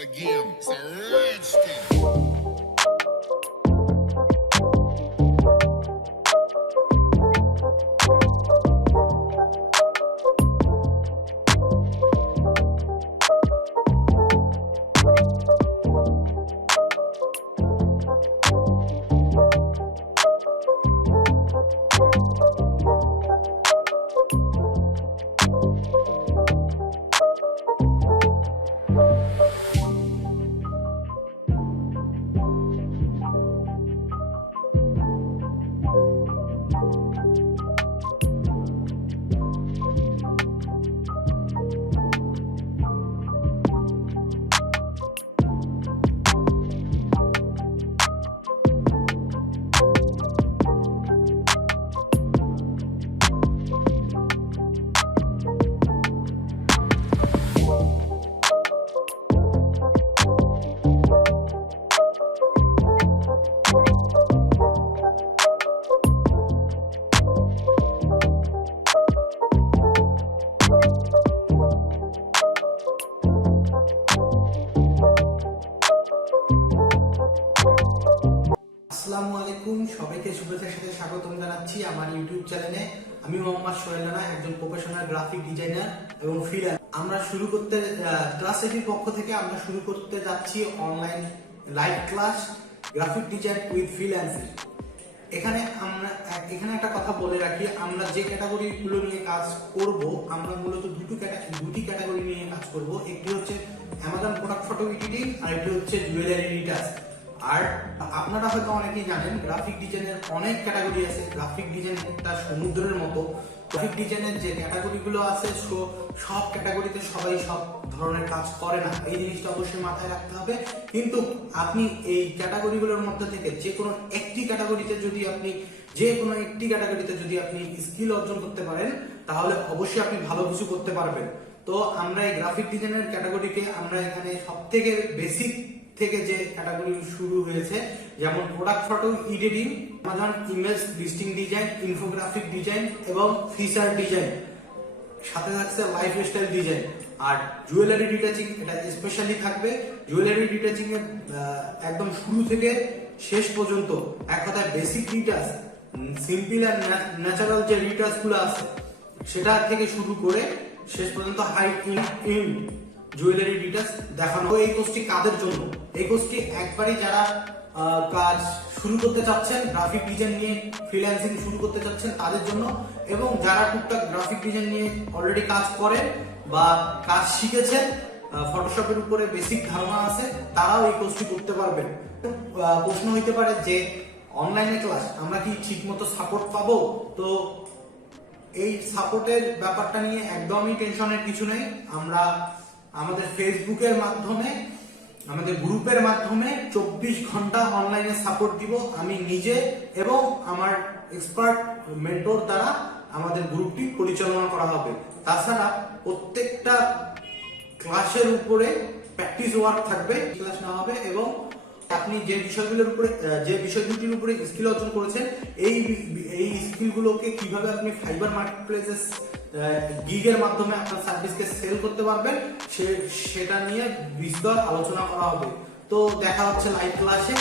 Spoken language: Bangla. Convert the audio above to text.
the game. It's a rich thing. আসসালামু আলাইকুম, সবাইকে শুভেচ্ছার সাথে স্বাগতম জানাচ্ছি আমার ইউটিউব চ্যানেলে। আমি মোহাম্মদ সোহেল রানা, একজন প্রফেশনাল গ্রাফিক ডিজাইনার এবং ফ্রিল্যান্সার। আমরা শুরু করতে ক্লাসের পক্ষ থেকে আমরা শুরু করতে যাচ্ছি online live class graphic design with freelancing. এখানে একটা কথা বলে রাখি, আমরা যে ক্যাটাগরিগুলো নিয়ে কাজ করব, আমরা মূলত দুটি ক্যাটাগরি নিয়ে কাজ করব। একটি হচ্ছে অ্যামাজন প্রোডাক্ট ফটো এডিটিং আর একটি হচ্ছে জুয়েলারি এডিটার। আর আপনারা হয়তো অনেকেই জানেন গ্রাফিক ডিজাইনের অনেক ক্যাটাগরি আছে। গ্রাফিক ডিজাইন তার সমুদ্রের মতো। গ্রাফিক ডিজাইনের যে ক্যাটাগরিগুলো আছে সব ক্যাটাগরিতে সবাই সব ধরনের কাজ করে না, এই জিনিসটা অবশ্যই মাথায় রাখতে হবে। কিন্তু আপনি এই ক্যাটাগরিগুলোর মধ্যে থেকে যে কোনো একটি ক্যাটাগরিতে যদি আপনি স্কিল অর্জন করতে পারেন, তাহলে অবশ্যই আপনি ভালো কিছু করতে পারবেন। তো আমরা এই গ্রাফিক ডিজাইনের ক্যাটাগরিকে আমরা এখানে সব থেকে বেসিক থেকে যে ক্যাটাগরি শুরু হয়েছে, যেমন product photo editing, Amazon image listing design, infographic design এবং ফিচার ডিজাইন, সাথে থাকছে লাইফস্টাইল ডিজাইন। আর জুয়েলারি ডিটাচিং এটা স্পেশালি থাকবে। জুয়েলারি ডিটাচিং এর একদম শুরু থেকে শেষ পর্যন্ত, এক কথায় বেসিক ডিটাচ, সিম্পল আর ন্যাচারাল যে ডিটাচ গুলো আছে সেটা থেকে শুরু করে শেষ পর্যন্ত হাই এন্ড জুয়েলারি ডিটেলস দেখানো। এই কোর্সটি কাদের জন্য? এই কোর্সটি একবারই যারা কাজ শুরু করতে চাচ্ছেন, গ্রাফিক ডিজাইন নিয়ে ফ্রিল্যান্সিং শুরু করতে চাচ্ছেন তাদের জন্য, এবং যারা টুকটাক গ্রাফিক ডিজাইন নিয়ে অলরেডি কাজ করেন বা কাজ শিখেছেন, ফটোশপের উপরে বেসিক ধারণা আছে, তারাও এই কোর্সটি করতে পারবেন। প্রশ্ন হইতে পারে যে অনলাইনে ক্লাস আমরা কি ঠিকমতো সাপোর্ট পাবো? তো এই সাপোর্টের ব্যাপারটা নিয়ে একদমই টেনশনের কিছু নেই। আমরা আমাদের ফেসবুকের মাধ্যমে, আমাদের গ্রুপের মাধ্যমে 24 ঘন্টা অনলাইনে সাপোর্ট দিব আমি নিজে এবং আমার এক্সপার্ট মেন্টর দ্বারা আমাদের গ্রুপটি পরিচালনা করা হবে। তাছাড়া প্রত্যেকটা ক্লাসের উপরে প্র্যাকটিস ওয়ার্ক থাকবে, ক্লাস নেওয়া হবে এবং আপনি যে বিষয়গুলোর উপরে স্কিল অর্জন করেছেন, এই স্কিলগুলোকে কিভাবে আপনি ফাইবার মার্কেটপ্লেসে গিগের মাধ্যমে আপনার সার্ভিসকে সেল করতে পারবেন সেটা নিয়ে বিস্তর আলোচনা করা হবে। তো দেখা হচ্ছে লাইভ ক্লাসে।